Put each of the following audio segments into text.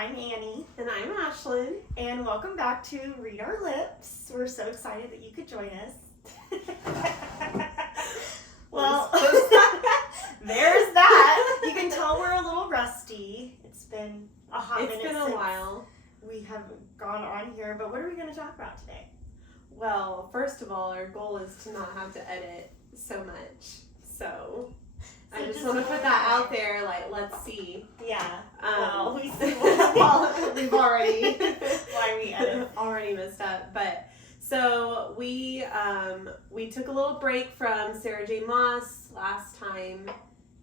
I'm Annie. And I'm Ashlyn. And welcome back to Read Our Lips. We're so excited that you could join us. Well, there's that. You can tell we're a little rusty. It's been a hot minute. It's been a while. We have gone on here, but what are we going to talk about today? Well, first of all, our goal is to not have to edit so much. So I just want to put that out there, like, let's see. Yeah. Well, we've already messed up. But so we took a little break from Sarah J. Maas last time,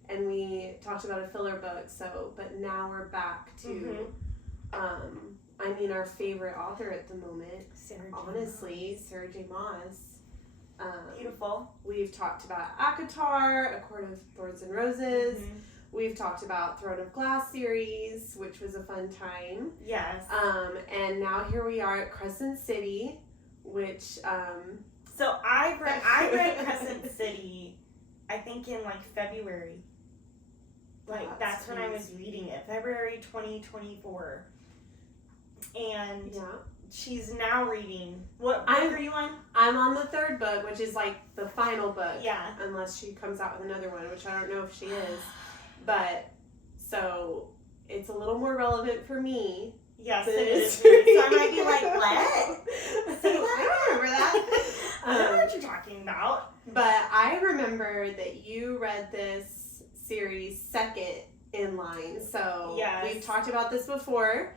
and we talked about a filler book. So, but now we're back to, our favorite author at the moment. Sarah J. Maas. Beautiful. We've talked about ACOTAR, A Court of Thorns and Roses. Mm-hmm. We've talked about Throne of Glass series, which was a fun time. Yes. And now here we are at Crescent City, which So I read Crescent City, I think in like February. That's when I was reading it, February 2024. And she's now reading. What book are you on? I'm on the third book, which is like the final book. Yeah. Unless she comes out with another one, which I don't know if she is. But, so, it's a little more relevant for me. Yes, it is. So I might be like, what? So, I don't remember that. I don't know what you're talking about. But I remember that you read this series second in line. So, we've talked about this before.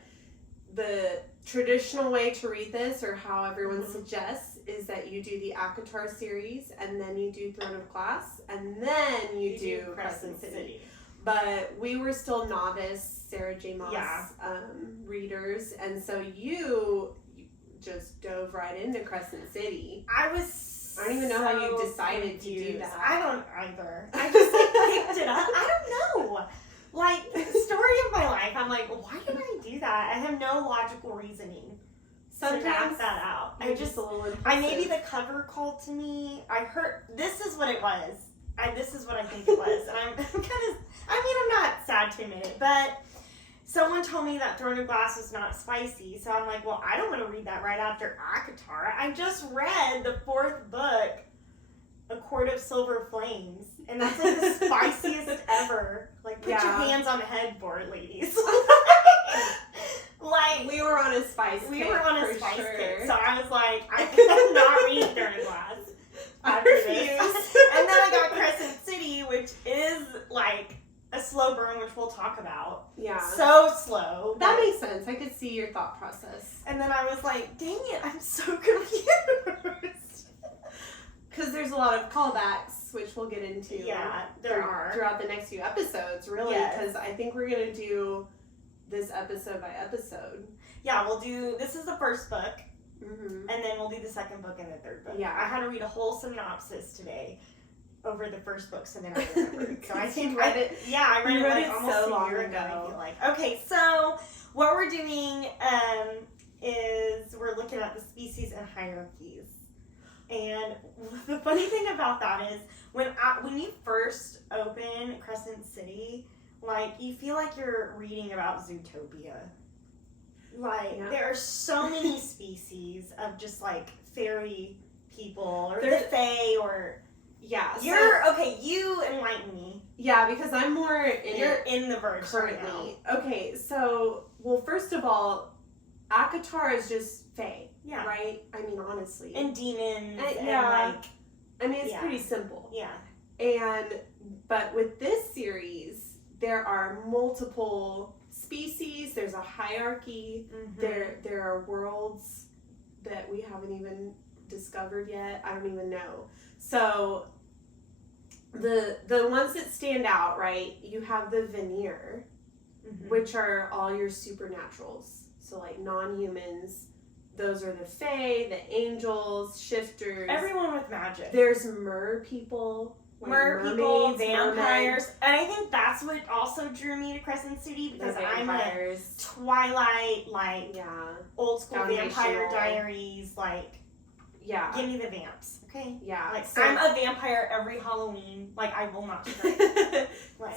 The traditional way to read this, or how everyone suggests, is that you do the ACOTAR series, and then you do Throne of Glass, and then you do Crescent City. But we were still novice Sarah J. Maas readers, and so you just dove right into Crescent City. I don't even know how you decided to do that. I don't either. I just picked it up. I don't know. Like, the story of my life, I'm like, why did I do that? I have no logical reasoning. Sometimes to map that out. Maybe the cover called to me. I heard, this is what it was. This is what I think it was. And I'm not sad to admit it, but someone told me that Throne of Glass was not spicy. So I'm like, well, I don't want to read that right after ACOTAR. I just read the fourth book, A Court of Silver Flames. And that's like the spiciest ever. Like, put your hands on the headboard, ladies. Like, we were on a spice kick. We were on a spice kick. So I was like, I'm not reading Throne of Glass. I refuse. And then I got Crescent City, which is like a slow burn, which we'll talk about. Yeah. So slow. That makes sense. I could see your thought process. And then I was like, dang it, I'm so confused. Because there's a lot of callbacks, which we'll get into. Yeah, there are. Throughout the next few episodes, really. Because I think we're going to do this episode by episode. Yeah, this is the first book. Mm-hmm. And then we'll do the second book and the third book. Yeah. I had to read a whole synopsis today over the first book, so then I remembered. So I think read it. Yeah, I read it like almost so a year ago. I feel like. Okay, so what we're doing is we're looking at the species and hierarchies. And the funny thing about that is when you first open Crescent City, like, you feel like you're reading about Zootopia. Like, there are so many species of just, like, fairy people, or the fae, or... Yeah. You enlighten me. Yeah, because I'm more in You're in the verse currently. Right now. Okay, so, well, first of all, ACOTAR is just fae. Yeah. Right? I mean, honestly. And demons. It's pretty simple. Yeah. But with this series, there are multiple species. There's a hierarchy. Mm-hmm. There are worlds that we haven't even discovered yet. I don't even know. So the ones that stand out, right? You have the veneer, which are all your supernaturals. So like non-humans. Those are the fae, the angels, shifters. Everyone with magic. There's mer people. Like mermaids, vampires. And I think that's what also drew me to Crescent City, because I'm a Twilight, old school Vampire Diaries, give me the vamps, okay? Yeah. I'm a vampire every Halloween. I will not stray.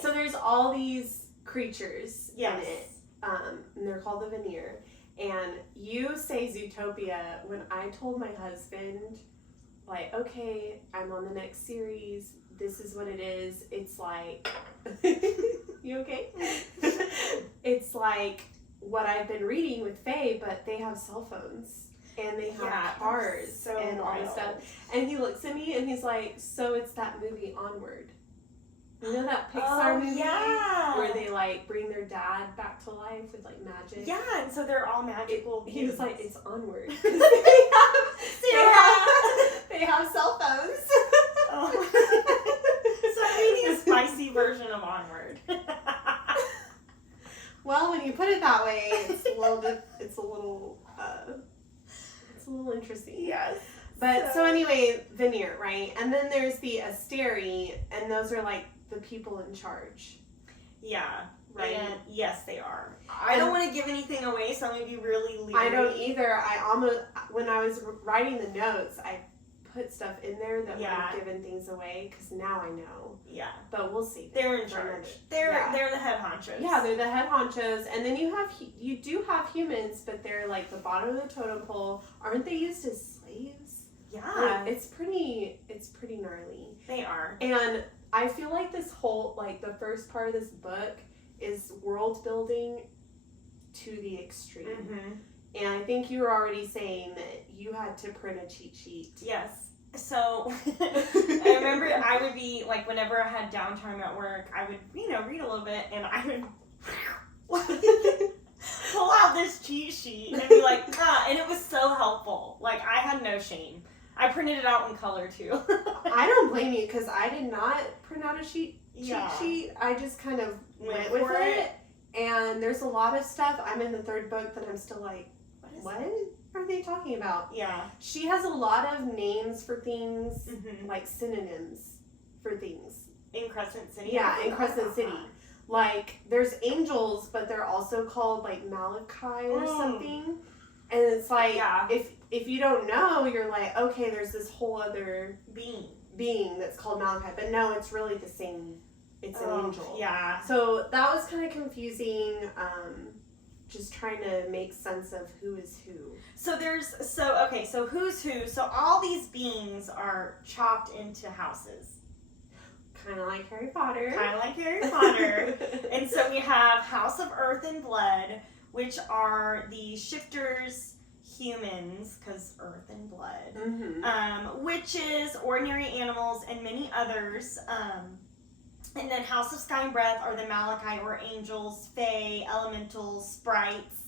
So there's all these creatures in it. and they're called the Veneer. And you say Zootopia when I told my husband, like, okay, I'm on the next series. This is what it is. It's like, you okay? It's like what I've been reading with Faye, but they have cell phones and they have cars and all this stuff. And he looks at me and he's like, so it's that movie Onward. You know that Pixar movie where they like bring their dad back to life with like magic? Yeah, and so they're all magical. He was like, it's Onward. they have cell phones. Oh. So maybe a spicy version of Onward. Well, when you put it that way, it's a little interesting. Yes. But so anyway, Veneer, right? And then there's the Asteri, and those are like the people in charge. Yeah. Right. And yes, they are. I don't want to give anything away, so I'm going to be really leery. I don't either. When I was writing the notes, I put stuff in there that would have given things away, because now I know. Yeah. But we'll see. They're in charge. They're the head honchos. Yeah, they're the head honchos. And then you do have humans, but they're like the bottom of the totem pole. Aren't they used as slaves? Yeah. Like, it's pretty gnarly. They are. And I feel like this whole, like, the first part of this book is world building to the extreme. Mm-hmm. And I think you were already saying that you had to print a cheat sheet. Yes. So, I remember I would be, like, whenever I had downtime at work, I would, read a little bit, and I would pull out this cheat sheet and be like, and it was so helpful. Like, I had no shame. I printed it out in color, too. I don't blame you, because I did not print out a cheat sheet. I just kind of went with it. And there's a lot of stuff. I'm in the third book that I'm still like, what are they talking about? Yeah. She has a lot of names for things, like synonyms for things. In Crescent City? Yeah, in Crescent City. Like, there's angels, but they're also called, like, Malachi or something. And it's like, if you don't know, you're like, okay, there's this whole other being that's called Malachi. But no, it's really the same. It's an angel. Yeah. So that was kind of confusing. Just trying to make sense of who is who. So who's who? So all these beings are chopped into houses. Kind of like Harry Potter. And so we have House of Earth and Blood, which are the shifters, humans, because earth and blood, witches, ordinary animals, and many others. And then House of Sky and Breath are the Malachi, or angels, fae, elementals, sprites,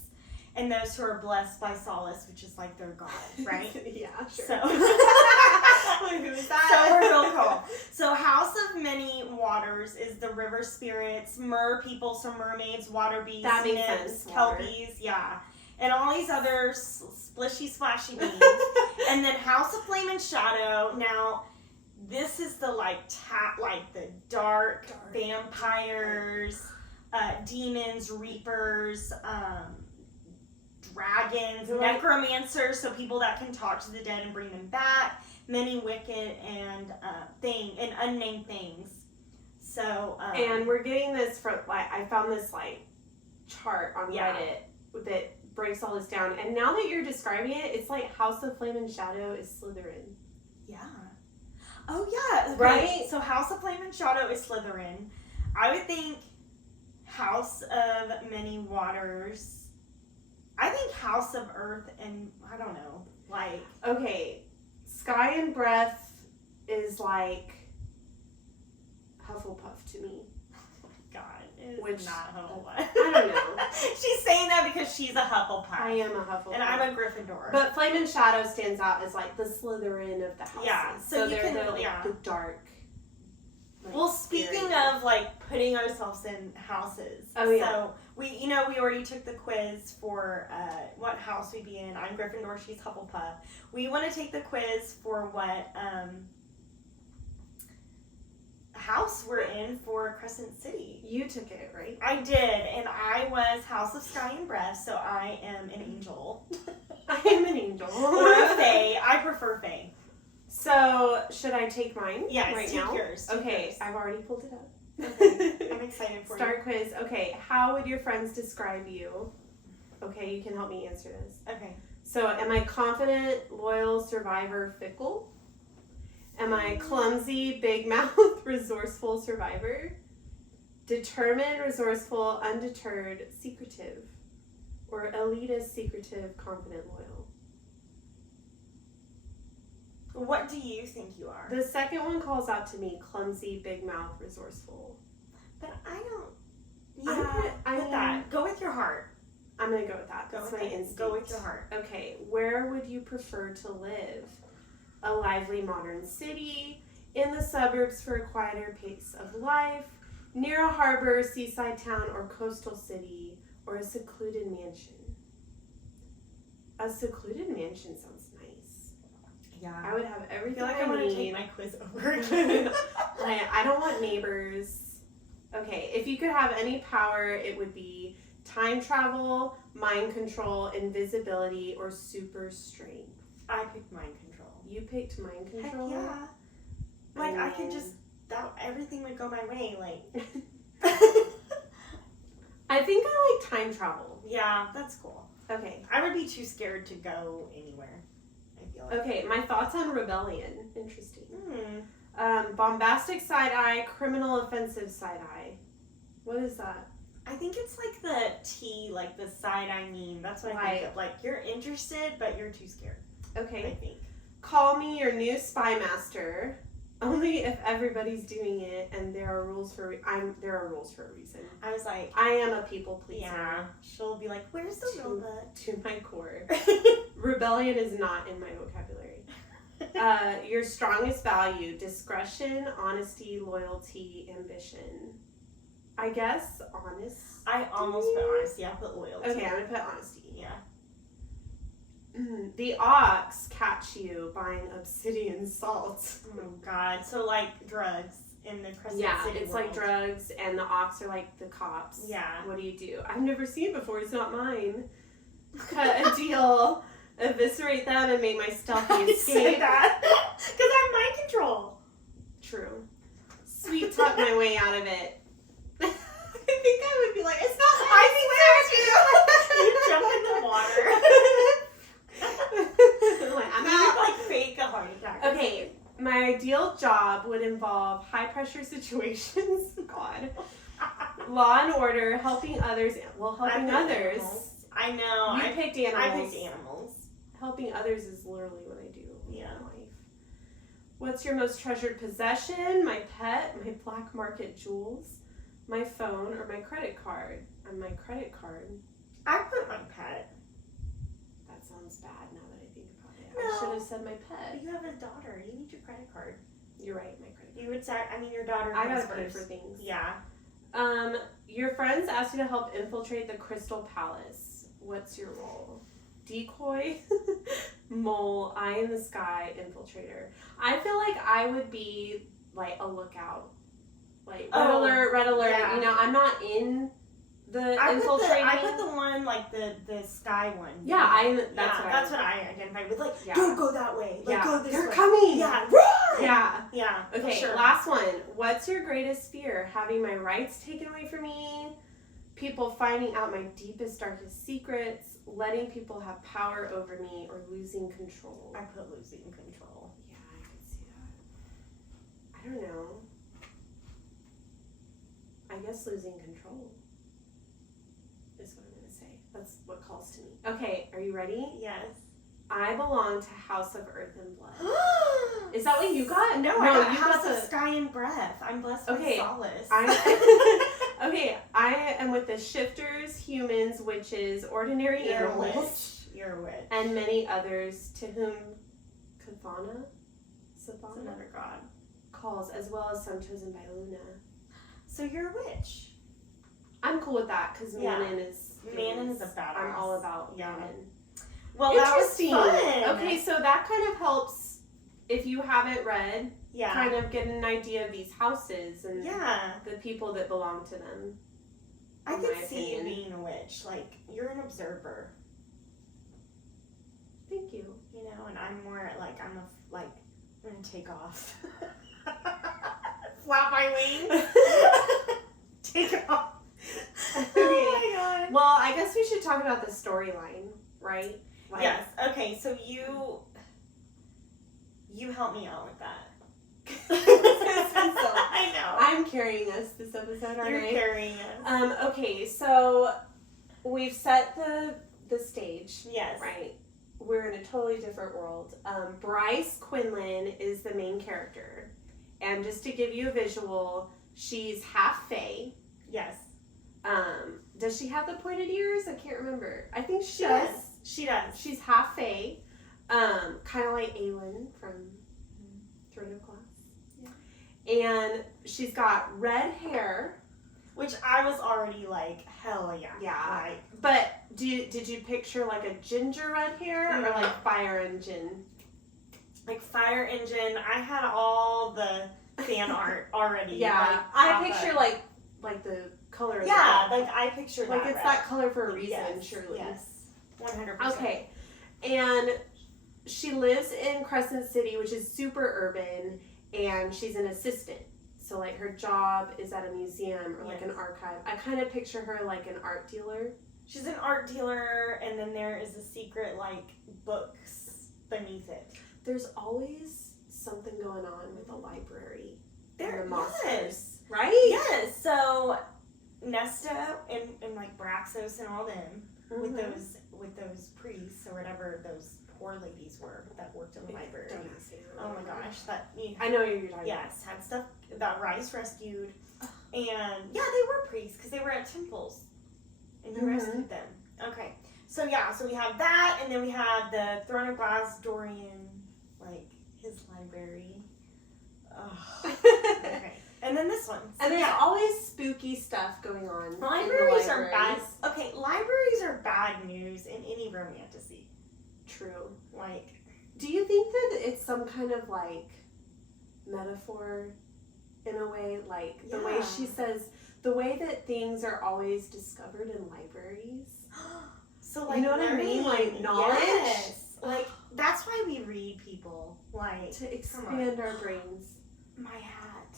and those who are blessed by Solace, which is like their god, right? Yeah, sure. So, who's that? So we're real cool. So House of Many Waters is the river spirits, mer people, so mermaids, water beasts, that makes nymphs, sense. kelpies, and all these other splishy, splashy beings. And then House of Flame and Shadow. Now, this is the the dark vampires, demons, reapers, dragons, necromancers, so people that can talk to the dead and bring them back, many wicked and unnamed things. So and we're getting this from I found this chart on Reddit that breaks all this down, and now that you're describing it, it's like House of Flame and Shadow is Slytherin. Yeah. Oh, yeah. Okay. Right? So House of Flame and Shadow is Slytherin. I would think House of Many Waters. I think House of Earth and, I don't know, Okay, Sky and Breath is like Hufflepuff to me. Oh my god. It is Which, not Hufflepuff. I don't know. She's saying that because she's a Hufflepuff. I am a Hufflepuff. And I'm a Gryffindor. But Flame and Shadow stands out as the Slytherin of the houses. Yeah. So they're the dark. Well, speaking of putting ourselves in houses. Oh yeah. So we already took the quiz for what house we'd be in. I'm Gryffindor, she's Hufflepuff. We want to take the quiz for what house we're in for Crescent City. You took it, right? I did, and I was House of Sky and Breath, so I am an angel. I am an angel. Or a fae. I prefer fae. So, should I take mine? Yes, right take now? yours. Okay, I've already pulled it up. Okay. I'm excited for Start quiz. Okay, how would your friends describe you? Okay, you can help me answer this. Okay. So, am I confident, loyal, survivor, fickle? Am I clumsy, big mouth, resourceful, survivor? Determined, resourceful, undeterred, secretive? Or elitist, secretive, confident, loyal? What do you think you are? The second one calls out to me, clumsy, big mouth, resourceful. But I don't... Yeah, that. Go with your heart. I'm going to go with that. That's my instinct. Go with your heart. Okay, where would you prefer to live? A lively modern city, in the suburbs for a quieter pace of life, near a harbor, seaside town, or coastal city, or a secluded mansion? A secluded mansion sounds nice. Yeah. I would have everything I feel like I want to take my quiz over. I don't want neighbors. Okay, if you could have any power, it would be time travel, mind control, invisibility, or super strength. I picked mind control. You picked mind control? Heck yeah. Like, I could just, everything would go my way, like. I think I like time travel. Yeah, that's cool. Okay. I would be too scared to go anywhere, I feel like. Okay, my thoughts on rebellion. Interesting. Hmm. Bombastic side eye, criminal offensive side eye. What is that? I think it's like the T, like the side eye meme. That's what I think of. Like, you're interested, but you're too scared. Okay. I think. Call me your new spy master. Only if everybody's doing it, and there are rules for a reason. I was like, I am a people pleaser. Yeah, she'll be like, "Where's the robot?" To my core, rebellion is not in my vocabulary. Your strongest value: discretion, honesty, loyalty, ambition. I guess honest. I almost put honesty. I put loyalty. Okay, I'm gonna put honesty. Yeah. The ox catch you buying obsidian salt. Oh my god. So like drugs in the Crescent City it's world. like drugs and the ox are like the cops. Yeah. What do? I've never seen it before. It's not mine. Cut a deal, eviscerate them, and make my stealthy escape. I said that because I have mind control. True. Sweet talk my way out of it. I think I would be like, it's not mine. I think so too. You jump in the water. I'm out. Like fake a heart attack. Okay, my ideal job would involve high pressure situations. God. Law and order, helping others. Well, helping others. Animals. I know. You picked animals. I picked animals. Helping others is literally what I do in Yeah. my life. What's your most treasured possession? My pet, my black market jewels, my phone, or my credit card? On my credit card. I put my pet. That sounds bad now that I think about it. No. I should have said my pet. But you have a daughter. You need your credit card. You're right, my credit card. You would say, I mean, your daughter. I gotta comes pay first. for things. Yeah. Your friends asked you to help infiltrate the Crystal Palace. What's your role? Decoy, mole, eye in the sky, infiltrator. I feel like I would be like a lookout. Like red alert. Yeah. You know, I'm not in the infiltrating. I put the one like the sky one. Yeah, that's what I identified with. Like, Yeah. don't go that way. Like, go this They're way. coming. Yeah, run! Yeah. Yeah. Okay, sure. last one. What's your greatest fear? Having my rights taken away from me? People finding out my deepest, darkest secrets? Letting people have power over me? Or losing control? I put losing control. Yeah, I could see that. I don't know. I guess losing control is what I'm going to say. That's what calls to me. Okay, are you ready? Yes. I belong to House of Earth and Blood. Is that what you got? No, I got House of Sky and Breath. I'm blessed with solace. Okay, I am with the shifters, humans, witches, ordinary animals. You're a witch. And many others to whom Cathana another god calls, as well as some chosen by Luna. So you're a witch. I'm cool with that because Manon is a badass. I'm all about Manon. Well, that was fun. Okay, so that kind of helps if you haven't read. Yeah. Kind of get an idea of these houses and the people that belong to them. I could see you being a witch. Like, you're an observer. Thank you. You know, and I'm more like, I'm gonna take off. Flap my wings. take it off. Okay. Oh my god. Well, I guess we should talk about the storyline, right? Like, yes. Okay. So you help me out with that. I know. I'm carrying us this episode, aren't I? You're carrying us. Okay, so we've set the stage. Yes. Right. We're in a totally different world. Bryce Quinlan is the main character. And just to give you a visual, she's half fae. Yes. Does she have the pointed ears? I can't remember. I think she does. does. She does. She's half fae. Kind of like Aelin from Throne of Glass. Yeah. And she's got red hair. Which I was already like, hell yeah. Yeah. Like, but did you picture like a ginger red hair or like fire engine? Like fire engine. I had all the fan art already. Yeah. Like, I picture like the color of like I picture like that it's red. that color for a reason, yes, surely. Yes. 100%. Okay. And she lives in Crescent City, which is super urban, and she's an assistant. So, like, her job is at a museum or, like, an archive. I kind of picture her like an art dealer. She's an art dealer, and then there is a secret, like, books beneath it. There's always something going on with the library. There, and the monsters. yes. Right? Yes. So, Nesta and like, Braxos and all them, with those priests or whatever those poor ladies were that worked in the library. Oh my gosh, I know you're talking. Yes, had stuff that Rice rescued, and yeah, they were priests because they were at temples, and he rescued them. Okay, so we have that, and then we have the Throne of Glass Dorian, like his library. Okay. And then this one. So and there's always spooky stuff going on. Libraries are bad. Okay, libraries are bad news in any romantasy. True. Like, do you think that it's some kind of like metaphor in a way? Like the way she says, the way that things are always discovered in libraries. So like, you know what I mean? Like knowledge. Yes. Like that's why we read people. Like to expand our brains. My hat.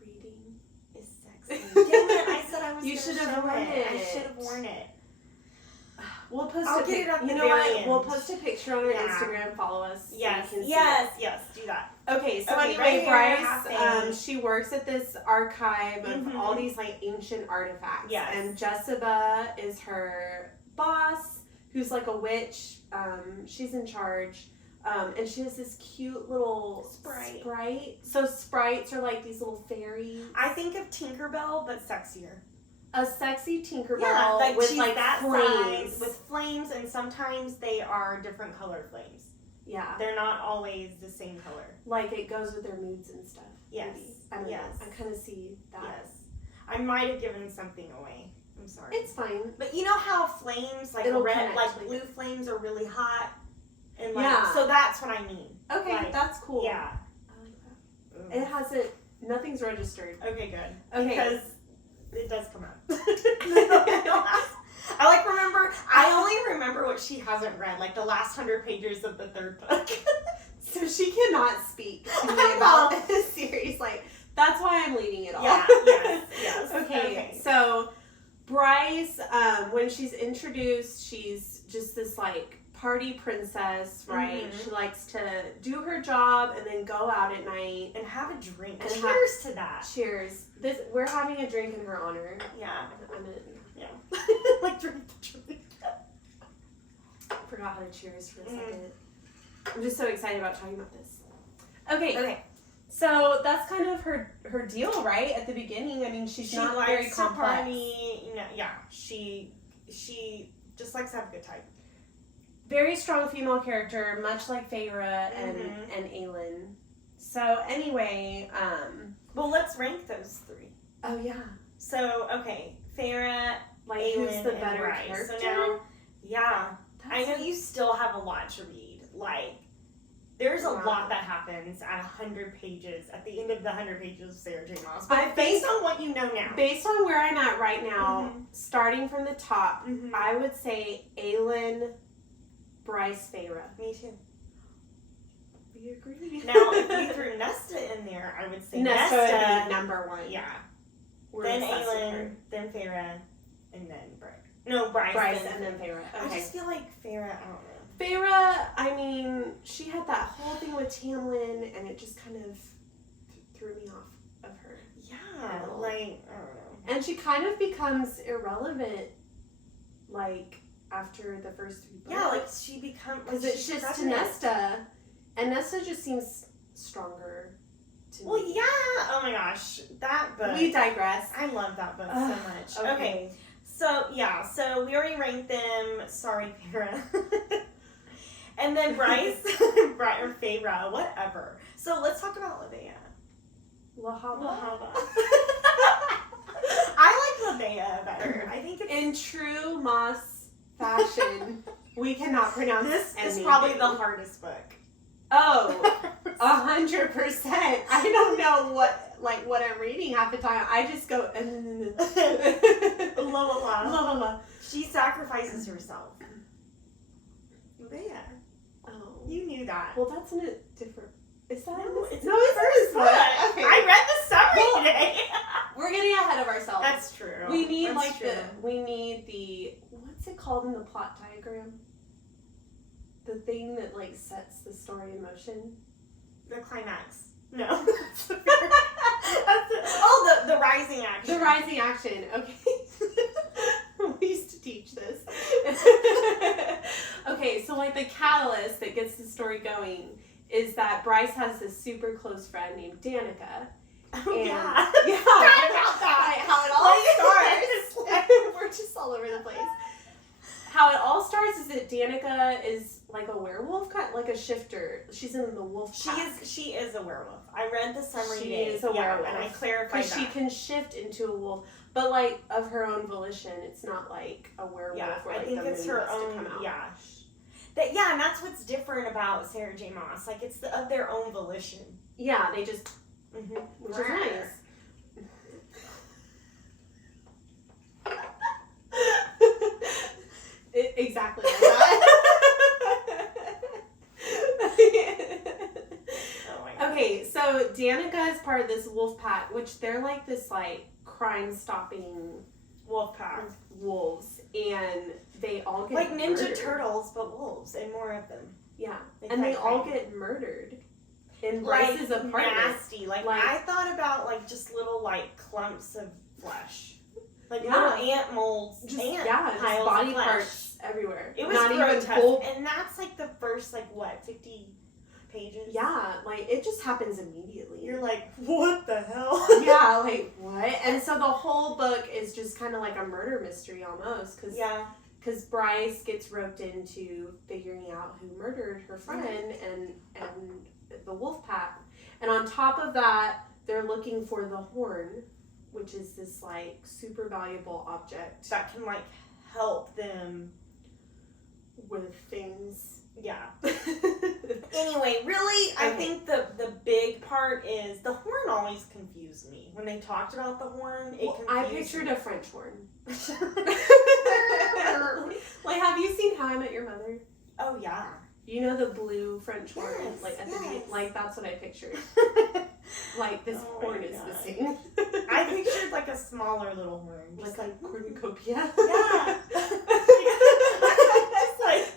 Reading is sexy. Damn it! I said I was. You should have worn it. I should have worn it. We'll post I'll get it up. You know what? We'll post a picture on our Instagram. Follow us. Yes. So yes. Do that. Okay. So anyway, Bryce, she works at this archive of all these like ancient artifacts. Yes. And Jessica is her boss, who's like a witch. She's in charge. And she has this cute little sprite. So sprites are like these little fairies. I think of Tinkerbell, but sexier. A sexy Tinkerbell with like that flames. Size, with flames, and sometimes they are different color flames. Yeah. They're not always the same color. Like it goes with their moods and stuff. Yes. Maybe. I don't know. I kind of see that. Yes. I might have given something away. I'm sorry. It's fine. But you know how flames, like red, like blue flames are really hot? And like, so that's what I mean. Okay, like, that's cool. Yeah. I like that. It hasn't, nothing's registered. Okay, good. Okay. Because it does come out. I only remember what she hasn't read, like the last 100 pages of the third book. So she cannot speak to me about this series. Like, that's why I'm leading it all. Yeah, yes. Okay, so Bryce, when she's introduced, she's just this like party princess, right? She likes to do her job and then go out at night and have a drink. And cheers to that. Cheers. We're having a drink in her honor. Yeah. Yeah. Like drink the drink. I forgot how to cheers for a second. I'm just so excited about talking about this. Okay. So that's kind of her deal, right? At the beginning, I mean, she's not very complex. Party, she just likes to have a good time. Very strong female character, much like Feyre and Aelin. So anyway, well, let's rank those three. Oh yeah. So Feyre, like Aelin, who's the better Bryce. character? So now, I know you still have a lot to read. Like, there's a lot that happens at 100 pages, at the end of the 100 pages of Sarah J. Maas. But based on what you know now. Based on where I'm at right now, starting from the top, I would say Aelin, Bryce, Feyre. Me too. We agree. Now, if we threw Nesta in there, I would say Nesta would be number one. Yeah. then Aelin, then Feyre, and then Bryce. No, Bryce and then Feyre. Okay. I just feel like Feyre, I don't know. Feyre, I mean, she had that whole thing with Tamlin, and it just kind of threw me off of her. Yeah, like, I don't know. And she kind of becomes irrelevant, like, after the first 3 books. Yeah, like, she becomes... Because it shifts to Nesta, and Nesta just seems stronger to me. Well, yeah! Oh my gosh, that book... We digress. I love that book so much. Okay. So, yeah, so we already ranked them. Sorry, Feyre. And then Bryce, or Feyre, whatever. So let's talk about Livea. Lahaba. I like Livea better. I think it's... In true Moss fashion, we cannot pronounce this. This anything. is probably the hardest book. Oh, 100%. I don't know what I'm reading half the time. I just go la la la la. She sacrifices herself. Livea. Oh, you knew that. Well, that's in a different. Is that? No, it's in the first book. Okay. I read the summary today. We're getting ahead of ourselves. That's true. We need we need the what's it called in the plot diagram? The thing that like sets the story in motion. The climax. No. That's it. Oh, the rising action. The rising action. Okay. We used to teach this. Okay, so like the catalyst that gets the story going is that Bryce has this super close friend named Danica. Oh, and, yeah. Yeah. Talk about that. How it all starts. We're just all over the place. How it all starts is that Danica is like a werewolf, like a shifter. She's in the wolf pack. She is a werewolf. I read the summary She today. is a werewolf. And I clarified that. Because she can shift into a wolf, but like of her own volition. It's not like a werewolf. Yeah, where, like, I think the it's moon her has to own. come out. Yeah. And that's what's different about Sarah J. Maas. Like it's of their own volition. Yeah, they just, which is nice. Exactly like that. Oh my God. Okay, so Danica is part of this wolf pack, which they're like this like crime-stopping wolf pack wolves, and they all get like Ninja murdered. Turtles, but wolves and more of them. Yeah, They and they fight all crime. get murdered in Like Bryce's apartment. nasty. Like I thought about like just little like clumps of flesh. Like little ant molds, just piles body of flesh. parts everywhere. It was not grotesque, even full. and that's like the first 50 pages. Yeah, like it just happens immediately. You're like, what the hell? Yeah, like what? And so the whole book is just kind of like a murder mystery almost, because Bryce gets roped into figuring out who murdered her friend and the wolf pack, and on top of that, they're looking for the horn, which is this like super valuable object that can like help them with things. Yeah. Anyway, really, I think the big part is the horn always confused me. When they talked about the horn, it confused I pictured me. a French horn. Like, have you seen How I Met Your Mother? Oh, yeah. You know the blue French horn? Yes, Like, at the beginning? Like, that's what I pictured. Like, this Oh horn my is God. missing. I pictured like a smaller little horn. Just like cornucopia. Yeah. Just like,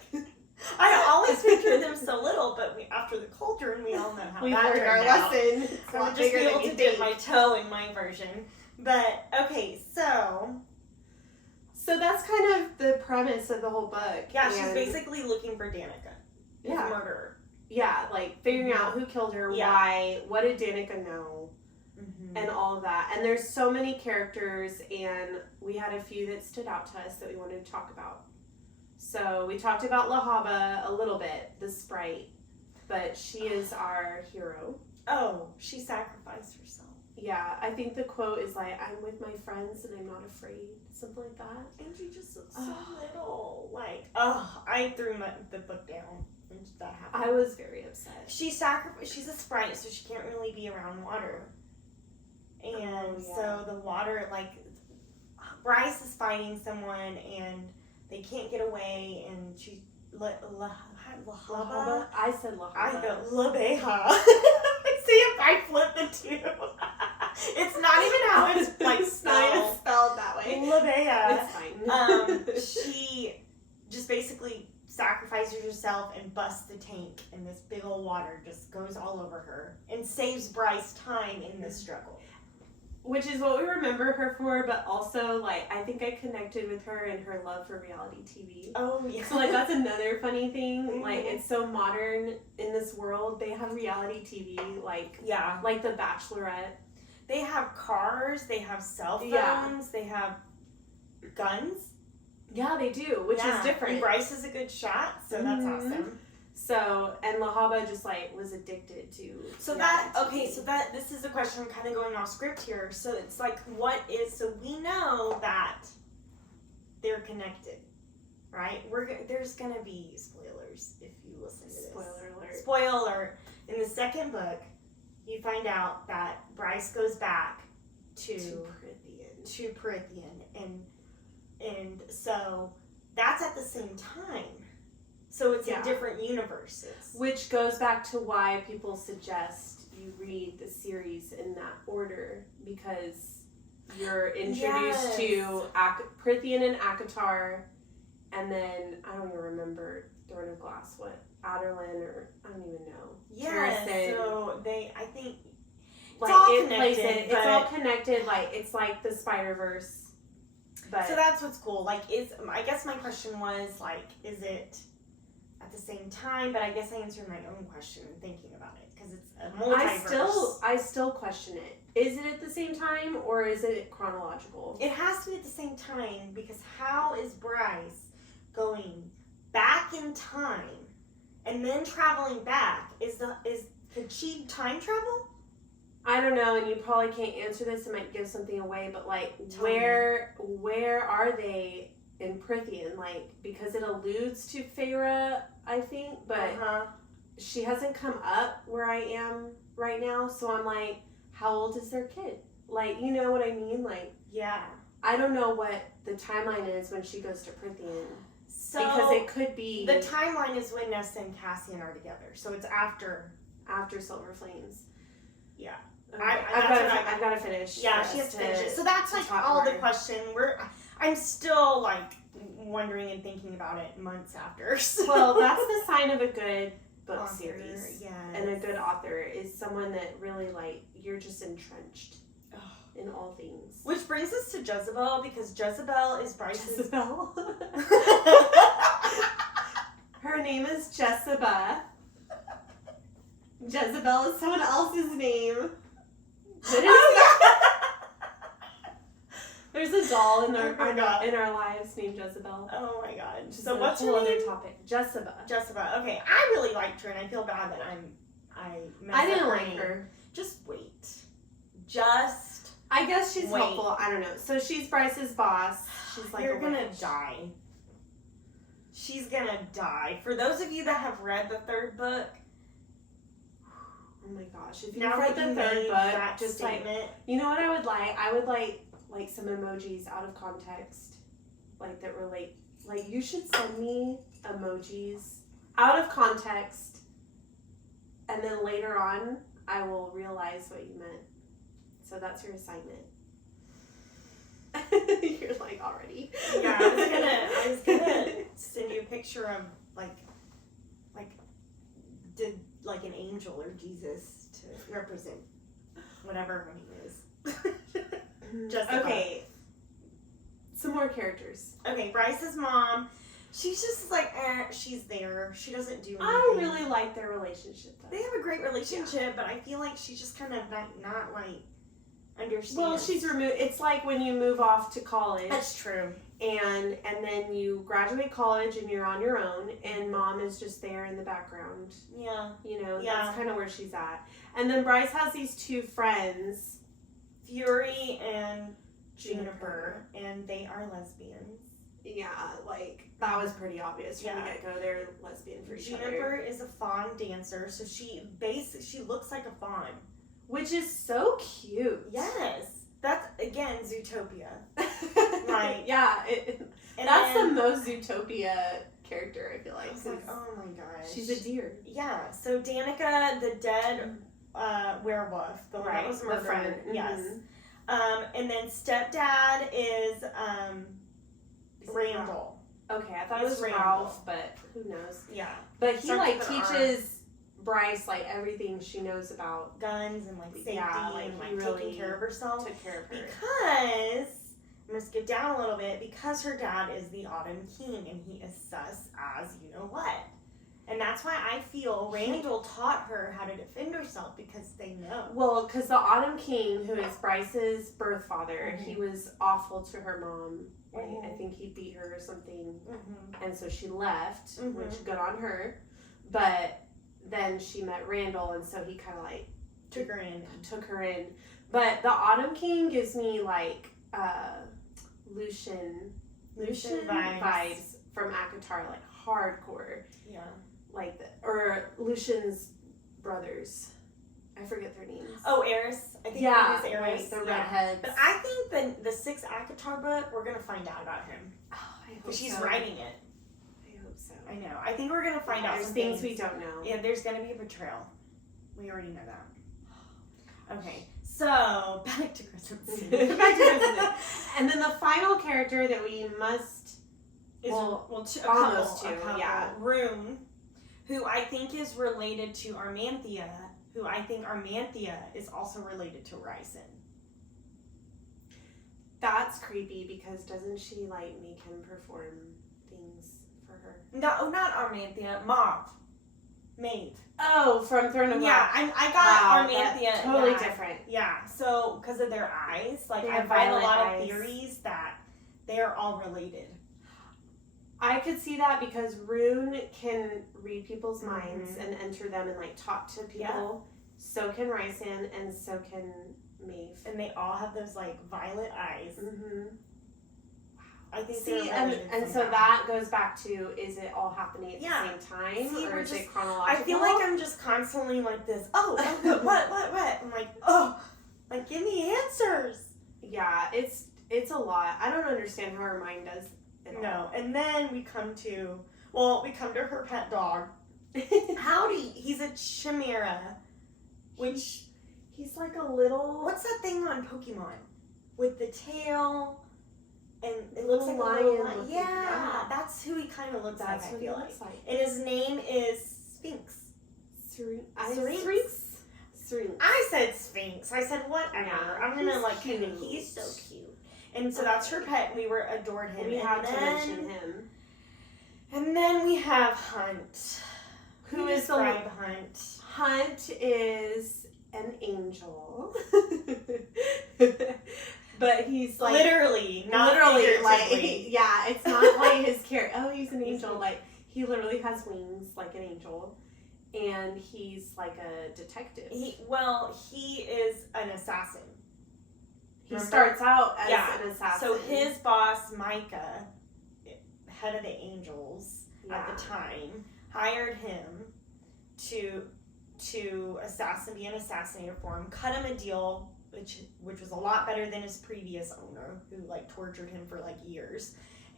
I always pictured them so little, but after the cauldron, we all know how We that learned turned our out. lesson. It's I a would lot just be bigger able than you to dip think. my toe in my version. But, okay, so that's kind of the premise of the whole book. yeah, she's basically looking for Danica. The murderer. Yeah, like figuring out who killed her, why, what did Danica know, and all of that. And there's so many characters, and we had a few that stood out to us that we wanted to talk about. So we talked about Lahaba a little bit, the sprite, but she is our hero. Oh, she sacrificed herself. Yeah, I think the quote is like, I'm with my friends and I'm not afraid. Something like that. And she just looks so little. Like, I threw the book down when that happened. I was very upset. She's a sprite, so she can't really be around water. And so the water, like, Bryce is fighting someone and they can't get away, and she, Lahaba? I said Lahaba. I know, Labeha. See if I flip the two. It's not even how it's like sacrifices herself and busts the tank, and this big old water just goes all over her and saves Bryce time in this struggle. Which is what we remember her for, but also, like, I think I connected with her and her love for reality TV. Oh, yeah. So, like, that's another funny thing. Mm-hmm. Like, it's so modern in this world. They have reality TV, like The Bachelorette. They have cars, they have cell phones, they have guns. Yeah, they do, which is different. And Bryce is a good shot, so that's awesome. So, and Lahaba just, like, was addicted to so this is a question, I'm kind of going off script here. So it's like, so we know that they're connected, right? There's going to be spoilers if you listen to this. Spoiler alert. Spoiler alert. In the second book, you find out that Bryce goes back to Prythian, and so that's at the same time. So it's in different universes. Which goes back to why people suggest you read the series in that order, because you're introduced to Prythian and ACOTAR, and then, I don't even remember Throne of Glass, what, Adarlan, or I don't even know. Yeah, so I think, like, it's all connected, like, it's like the Spider-Verse. But so that's what's cool. Like, I guess my question was, like, is it at the same time? But I guess I answered my own question thinking about it, because it's a multiverse. I still question it. Is it at the same time, or is it chronological? It has to be at the same time, because how is Bryce going back in time and then traveling back? Could she time travel? I don't know, and you probably can't answer this. It might give something away, but, like, where are they in Prythian? Like, because it alludes to Feyre, I think, but she hasn't come up where I am right now, so I'm like, how old is their kid? Like, you know what I mean? Like, yeah. I don't know what the timeline is when she goes to Prythian. So, because it could be... The timeline is when Nesta and Cassian are together, so it's after Silver Flames. Yeah. Okay. I've got to finish. Yeah, she has to finish it. So that's, like, all the question. I'm still, like, wondering and thinking about it months after. So. Well, that's the sign of a good book author, series. Yes. And a good author is someone that really, like, you're just entrenched in all things. Which brings us to Jezebel, because Jezebel is Bryce's... Jezebel? Her name is Jessica. Jezebel is someone else's name. There's a doll in our lives named Jezebel. Oh my god. So what's your other topic? Jessica. Okay, I really liked her, and I feel bad that I didn't like her. Just wait. I guess she's helpful. I don't know. So she's Bryce's boss. She's like, you're gonna die. She's gonna die. For those of you that have read the third book. Oh my gosh! If you've read the third book, just statement. Like, you know what I would like? I would like some emojis out of context, like that relate. Like, you should send me emojis out of context, and then later on, I will realize what you meant. So that's your assignment. You're like, already. Yeah, I was gonna send you a picture of like an angel or Jesus to represent whatever her name is. Okay. Some more characters. Okay, Bryce's mom. She's just like, she's there. She doesn't do anything. I really like their relationship, though. They have a great relationship, but I feel like she's just kind of not like understands. Well, she's removed. It's like when you move off to college. That's true. And then you graduate college and you're on your own, and mom is just there in the background. Yeah. You know, that's kind of where she's at. And then Bryce has these two friends, Fury and Juniper, and they are lesbians. Yeah, like, that was pretty obvious from the get-go. They're lesbian for each other. Juniper is a fawn dancer, so she looks like a fawn. Which is so cute. Yes. That's, again, Zootopia. Right. Yeah. That's the most Zootopia character, I feel like. I was like, oh my gosh. She's a deer. Yeah. So Danica, the dead werewolf, the one that was murdered. The friend. Yes. And then stepdad is Randall. Okay, I thought it was Ralph, but who knows? Yeah. But he like teaches Bryce like everything she knows about guns and like safety and like really taking care of herself. Took care of her. Because I'm gonna skip down a little bit, because her dad is the Autumn King and he is sus as you know what. And that's why I feel Randall taught her how to defend herself, because they know. Well, because the Autumn King, who is Bryce's birth father, he was awful to her mom. I think he beat her or something. And so she left, which good on her. But then she met Randall, and so he kind of like took her in. But the Autumn King gives me like Lucian vibes from ACOTAR, like hardcore. Yeah. Like or Lucian's brothers. I forget their names. Oh, Eris. I think yeah, it was Eris. Like the redheads. But I think the 6th ACOTAR book, we're gonna find out about him. Oh, I hope so. She's writing it. I hope so. I know. I think we're gonna find out some things we don't know. Yeah, there's gonna be a betrayal. We already know that. Okay, so back to Crescent. And then the final character that we must is a couple. Yeah, Rune, who I think is related to Armanthea, who I think Armanthea is also related to Rysand. That's creepy, because doesn't she like make him perform things for her? No, not Armanthea. Maeve. Oh, from Throne of Yeah, I got Armanthea. Totally different. Yeah, so because of their eyes, like they I've read a lot of theories that they are all related. I could see that because Rune can read people's minds and enter them and like talk to people. Yeah. So can Rysand, and so can Maeve. And they all have those like violet eyes. Mm-hmm. I think and so that goes back to, is it all happening at the same time, or is it chronological? I feel like I'm just constantly like this. Oh, what? I'm like, oh, like give me answers. Yeah, it's a lot. I don't understand how her mind does. No, and then we come to her pet dog. Howdy, he's a chimera, which he's like a little. What's that thing on Pokemon with the tail, and it looks like a lion. Yeah, that's who he kind of looks like. I feel like, and his name is Sphinx. Sphinx. I said Sphinx. I said whatever. Yeah, I'm gonna like him. He's so cute. And so that's her pet. We adored him. We had to mention him. And then we have Hunt. Who is the Hunt? Hunt is an angel. But he's like not literally, like it's not like his character. Oh, he's an angel. Like he literally has wings like an angel, and he's like a detective. He is an assassin. He starts out as an assassin. So his boss, Micah, head of the Angels at the time, hired him to be an assassinator for him, cut him a deal, which was a lot better than his previous owner, who like tortured him for like years.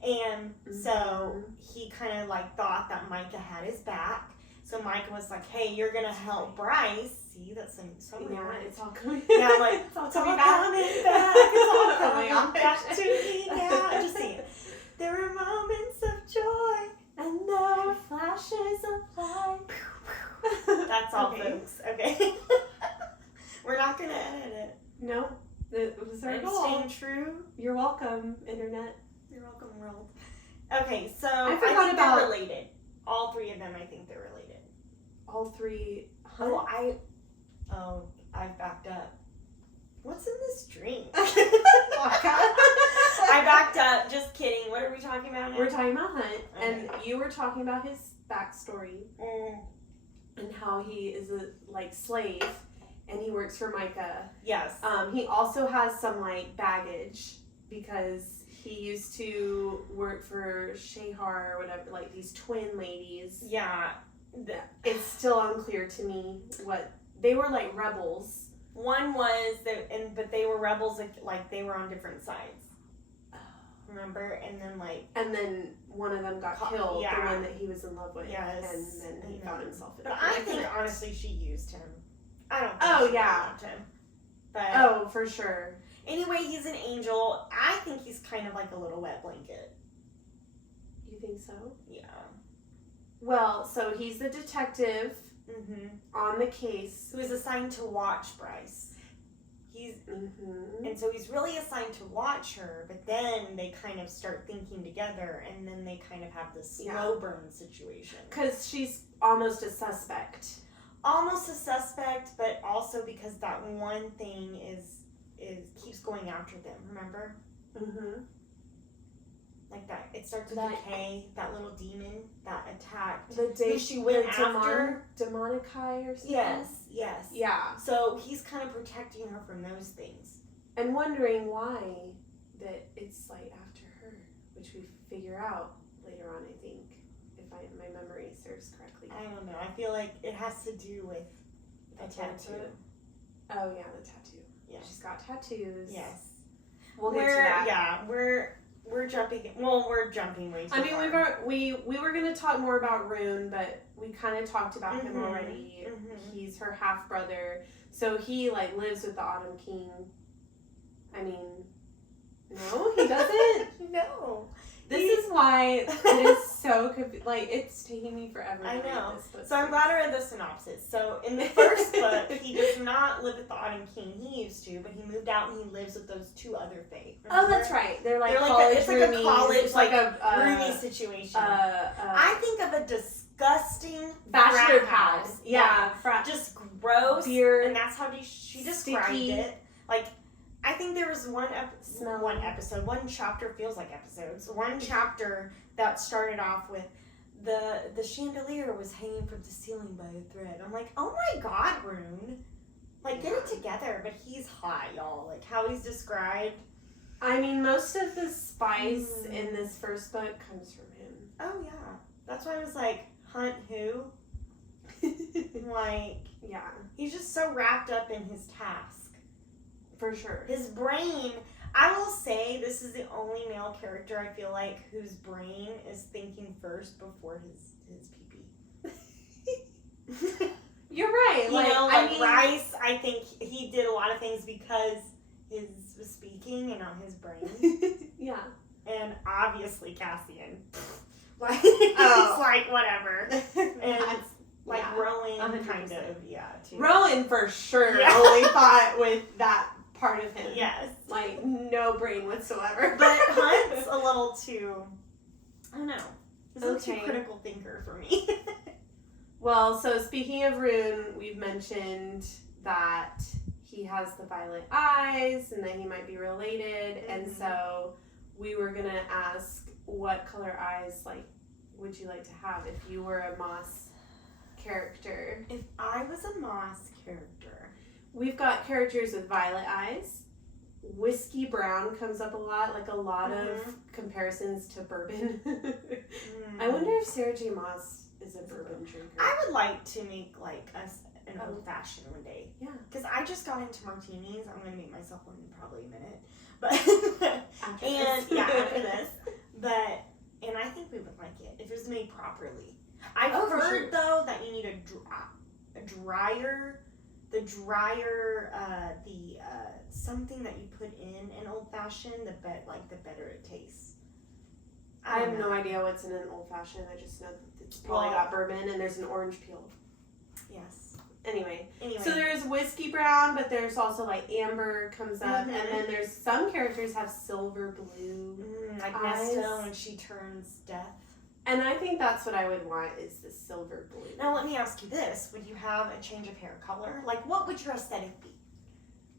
And so he kind of like thought that Micah had his back. So Micah was like, "Hey, you're gonna help Bryce." See, that's so many words. It's all coming. Yeah, like it's all coming back. It's all coming back to me now. Just sing it. There were moments of joy, and there were flashes of light. That's all, folks. Okay. We're not gonna edit it. No, it was our goal. Staying true. You're welcome, internet. You're welcome, world. Okay, so I think they're related. All three of them, I think they're related. All three. I backed up. What's in this drink? I backed up. Just kidding. What are we talking about now? We're talking about Hunt, and you were talking about his backstory and how he is a slave, and he works for Micah. Yes. He also has some baggage because he used to work for Shahar or whatever, like these twin ladies. Yeah. It's still unclear to me what they were, like rebels. One was but they were rebels, like they were on different sides. Remember? And then one of them got killed. Yeah. The one that he was in love with. Yes. And then he found himself in. But I think honestly she used him. I don't think she loved him. But for sure. Anyway, he's an angel. I think he's kind of like a little wet blanket. You think so? Yeah. Well, so he's the detective on the case. Who is assigned to watch Bryce. And so he's really assigned to watch her, but then they kind of start thinking together, and then they kind of have this slow burn situation. Because she's almost a suspect. Almost a suspect, but also because that one thing is keeps going after them, remember? Like that, it starts with decay, that little demon that attacked. The day she went after. Demonic eye or something? Yes. Yeah. So he's kind of protecting her from those things. And wondering why that it's like after her, which we figure out later on, I think, if my memory serves correctly. I don't know. I feel like it has to do with a tattoo. Oh yeah, the tattoo. Yeah. She's got tattoos. Yes. We'll get to that. Yeah, we're jumping. Well, we're jumping way too far. we were gonna talk more about Rune, but we kind of talked about him already. He's her half brother, so he like lives with the Autumn King. I mean, no, he doesn't. No. This is why it is so like it's taking me forever. I to know. read this book. So I'm glad I read the synopsis. So in the first book, he does not live with the Autumn King. He used to, but he moved out and he lives with those two other fae. Oh, that's right. They're like college it's like a college, it's like a roomie situation. I think of a disgusting bachelor house. Yeah, just gross. Beer, and that's how she described it. Like, I think there was one chapter, feels like episodes, one chapter that started off with the chandelier was hanging from the ceiling by a thread. I'm like, oh my god, Rune. Like, get it together. But he's hot, y'all. Like, how he's described. I mean, most of the spice in this first book comes from him. Oh, yeah. That's why I was like, hunt who? Like, yeah. He's just so wrapped up in his task. For sure. His brain, I will say this is the only male character I feel like whose brain is thinking first before his pee-pee. You're right. Bryce, I think he did a lot of things because his was speaking and not his brain. Yeah. And obviously Cassian. It's like whatever. And Rowan kind of, too. Rowan for sure only fought with that part of him. Yes. Like, no brain whatsoever. But Hunt's a little too, I don't know. He's a little too critical thinker for me. Well, so speaking of Rune, we've mentioned that he has the violet eyes and that he might be related. And so we were going to ask what color eyes, like, would you like to have if you were a Moss character? If I was a Moss character, we've got characters with violet eyes. Whiskey brown comes up a lot, like a lot of comparisons to bourbon. I wonder if Sarah J. Maas is a bourbon drinker. I would like to make like an old fashioned one day. Yeah. Because I just got into martinis. I'm going to make myself one in probably a minute. But after this. But and I think we would like it if it was made properly. I've heard though that you need a dryer. The dryer, something that you put in an old fashioned, the better it tastes. I have no idea what's in an old fashioned. I just know that it's probably got bourbon and there's an orange peel. Yes. Anyway, so there's whiskey brown, but there's also like amber comes up, and then there's some characters have silver blue, like Nesta when she turns death. And I think that's what I would want is the silver blue. Now let me ask you this: would you have a change of hair color? Like, what would your aesthetic be?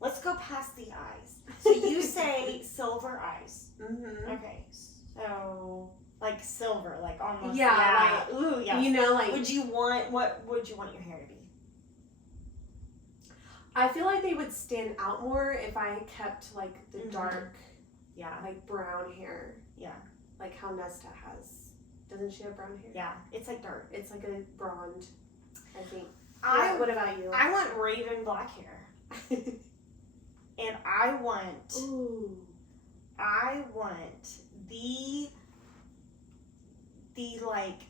Let's go past the eyes. So you say silver eyes. Okay, so like silver, like almost. Yeah. Like, ooh, yeah. You know, like. What would you want your hair to be? I feel like they would stand out more if I kept like the dark, like brown hair. Yeah. Like how Nesta has. Doesn't she have brown hair? Yeah, it's like dark. It's like a blonde, I think. What about you? I want raven black hair. And I want the like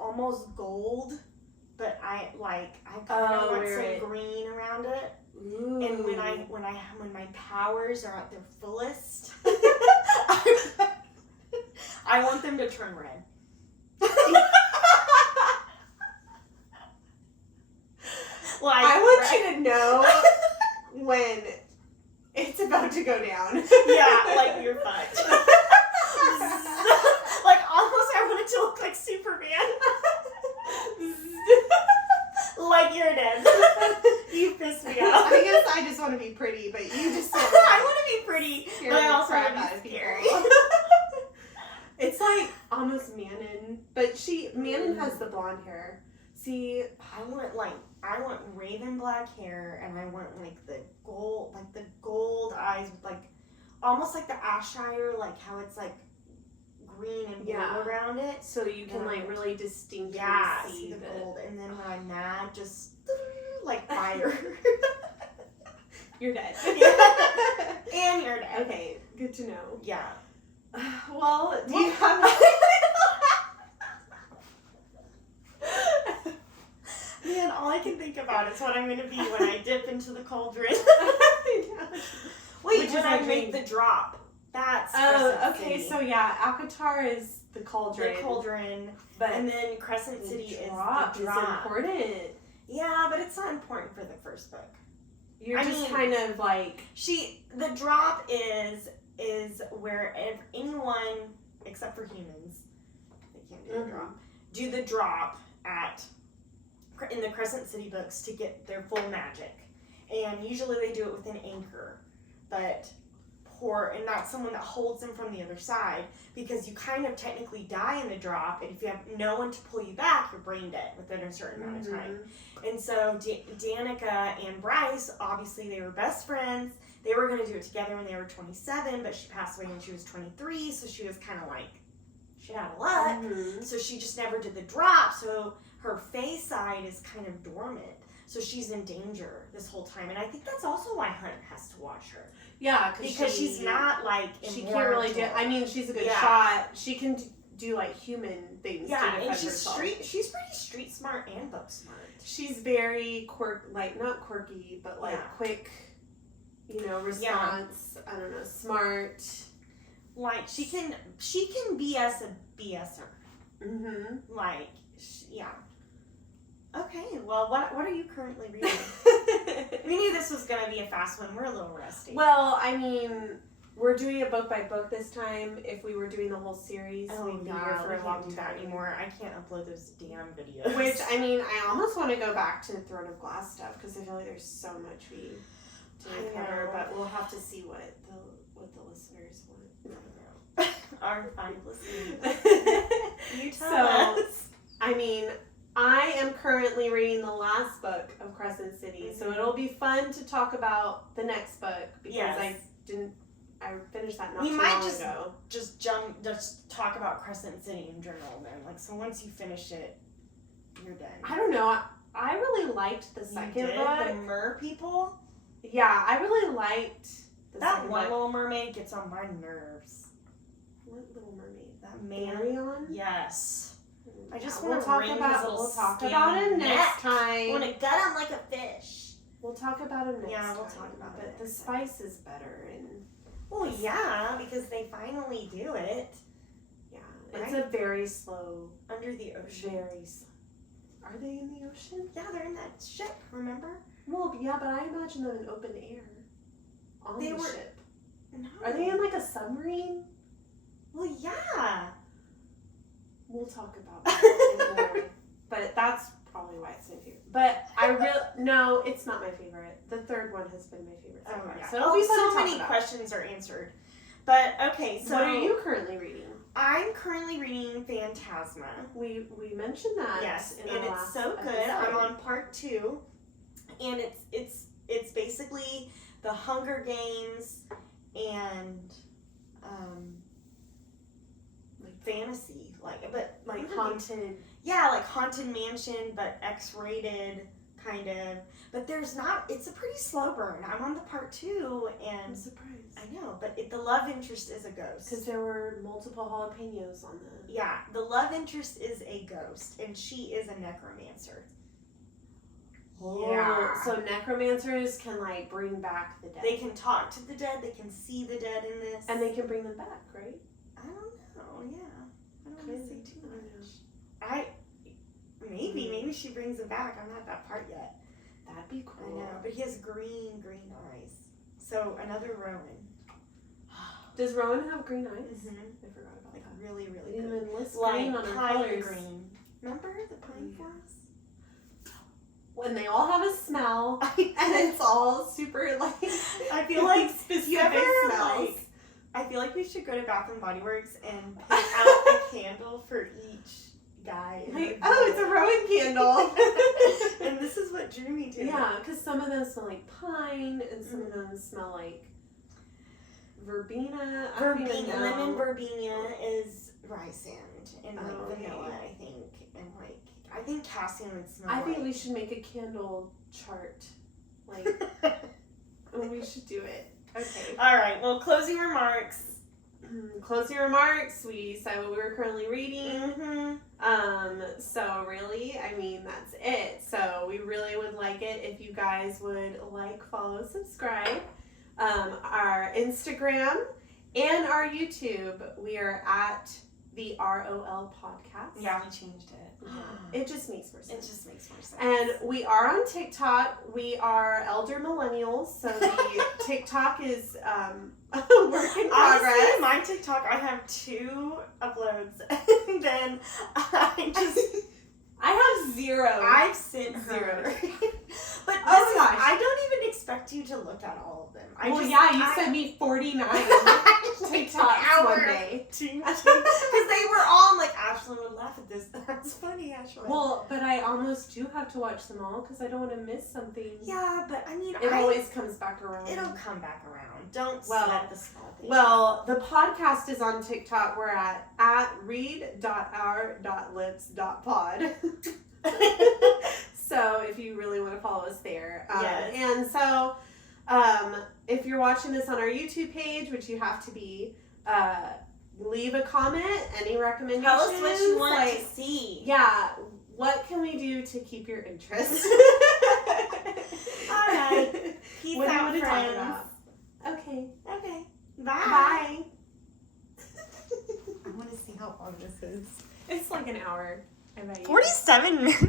almost gold, but I kind of want some green around it. Ooh. And when my powers are at their fullest, I want them to turn red. Like, I want you to know when it's about to go down. Yeah, like you're fucked. Like almost I want it to look like Superman. Like you're dead. You pissed me off. I guess I just want to be pretty, but you just said I want to be pretty, but I also want to be scary. It's like almost Manon, but Manon has the blonde hair. See, I want raven black hair, and I want like the gold eyes with like almost like the Ashire, like how it's like green and blue around it, so you can like really distinctly see the gold. And then when I'm mad, just like fire. You're dead. Yeah. And you're dead. Okay, good to know. Yeah. Well, do you have? Man, all I can think about is what I'm going to be when I dip into the cauldron. Wait, when I make the drop. That's okay. City. So yeah, Akatar is the cauldron. The cauldron, and then Crescent City is the drop. It's important. Yeah, but it's not important for the first book. You're just kind of like the drop is where anyone except for humans, they can't do the drop. Do the drop in the Crescent City books to get their full magic, and usually they do it with an anchor, and not someone that holds them from the other side, because you kind of technically die in the drop, and if you have no one to pull you back, you're brain dead within a certain amount of time. And so Danica and Bryce, obviously they were best friends. They were going to do it together when they were 27, but she passed away when she was 23, so she was kind of like, she had a luck. So she just never did the drop, so her Fae side is kind of dormant. So she's in danger this whole time. And I think that's also why Hunt has to watch her. Yeah, because she's not like she can't really do. I mean, she's a good shot. She can do like human things. Yeah, to defend and herself. She's pretty street smart and book smart. She's very not quirky, but like quick. Response. I don't know, smart. Like she can BS a BSer. Like Okay, well, what are you currently reading? We knew this was going to be a fast one. We're a little rusty. Well, I mean, we're doing it book by book this time. If we were doing the whole series, we'd be here for a long time. Anymore. I can't upload those damn videos. Which, I mean, I almost want to go back to Throne of Glass stuff, because I feel like there's so much we didn't cover, but we'll have to see what the listeners want. Our fine listeners. You tell us. I mean, I am currently reading the last book of Crescent City, so it'll be fun to talk about the next book, because I finished that not too long ago. Just talk about Crescent City in general then. Like, so once you finish it, you're done. I don't know. I really liked the second book. The mer people? Yeah, I really liked that one book. Little Mermaid gets on my nerves. What Little Mermaid? That Marion? Yes. I just want to talk about. We'll talk about him next time. I want to gut him like a fish. We'll talk about him next time. Yeah, we'll talk about it. But the spice is better, and well, yeah, because they finally do it. Yeah, it's a very slow under the ocean. Very slow. Are they in the ocean? Yeah, they're in that ship. Remember? Well, yeah, but I imagine them in open air. On the ship. No. Are they in like a submarine? Well, yeah. We'll talk about that more. But that's probably why it's my favorite. But no, it's not my favorite. The third one has been my favorite so far. Yeah. So it'll be fun so to many questions are answered. But okay, so what are you currently reading? I'm currently reading Phantasma. We mentioned that. Yes, and it's so good. I'm on part 2, and it's basically the Hunger Games and fantasy, but haunted. Yeah, like haunted mansion, but X-rated kind of. But there's not. It's a pretty slow burn. I'm on the part 2, and I'm surprised. I know, but the love interest is a ghost. Because there were multiple jalapenos on the. Yeah, the love interest is a ghost, and she is a necromancer. Yeah. So necromancers can bring back the dead. They can talk to the dead. They can see the dead in this, and they can bring them back, right? I don't know. Yeah. don't want to say too much. Maybe she brings him back. I'm not that part yet. That'd be cool. I know, but he has green eyes. So another Rowan. Does Rowan have green eyes? Mm-hmm. I forgot about like that. really We good. didn't even list Like green on our pine colors. green. Remember the pine forest? When they all have a smell, and it's all super like. I feel like specific smells. I feel like we should go to Bath and Body Works and pick out a candle for each guy. Like, oh, it's a Rowan candle. And this is what drew me to it. Yeah, because some of them smell like pine, and some of them smell like verbena. Lemon verbena is rye sand and like vanilla, I think, and like I think cassia would smell. I think we should make a candle chart. Like, we should do it. Okay. All right. Well, closing remarks. Closing remarks. We said what we were currently reading. Mm-hmm. So really, I mean, that's it. So we really would like it if you guys would like, follow, subscribe. Our Instagram and our YouTube, we are at the ROL podcast. Yeah, we changed it. It just makes more sense. It just makes more sense. And we are on TikTok. We are elder millennials, so the TikTok is a work in progress. Honestly, my TikTok, I have 2 uploads, and then I have 0. I've sent 0. her. But gosh. I don't even expect you to look at all of them. You sent me 49 TikToks one day. Because they were all like, Ashlyn would laugh at this. That's funny, Ashlyn. Well, but I almost do have to watch them all because I don't want to miss something. Yeah, but I mean, it always comes back around. It'll come back around. Don't sweat the small things. Well, the podcast is on TikTok. We're at read.our.lips.pod. So if you really want to follow us there. Yes. And so if you're watching this on our YouTube page, which you have to be, leave a comment, any recommendations. Tell us what you want to see. Yeah, what can we do to keep your interest? All right. Peace what out, do you want to friends. talk about? Okay. Bye. Bye. I want to see how long this is. It's like an hour. I bet you. 47 minutes.